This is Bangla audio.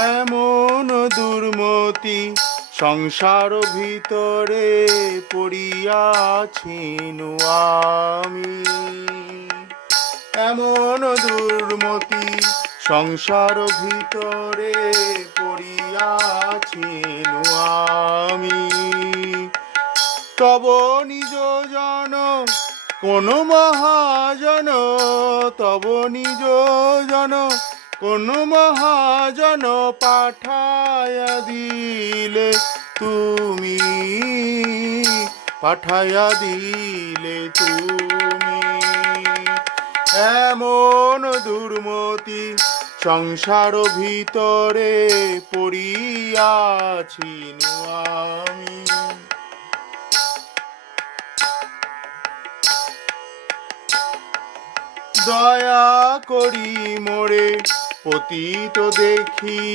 এমন দুর্মতি সংসার ভিতরে পড়িয়াছিনু আমি, এমন দুর্মতি সংসার ভিতরে পড়িয়াছিনু আমি। তব নিজ জন কোন মহাজন, তব নিজ জন কোন মহাজন পাঠায়া দিলে তুমি, পাঠায়া দিলে তুমি। এমন দুর্মতি সংসার ভিতরে পড়িয়াছিনু আমি। দয়া করি মোরে পতিত দেখিয়া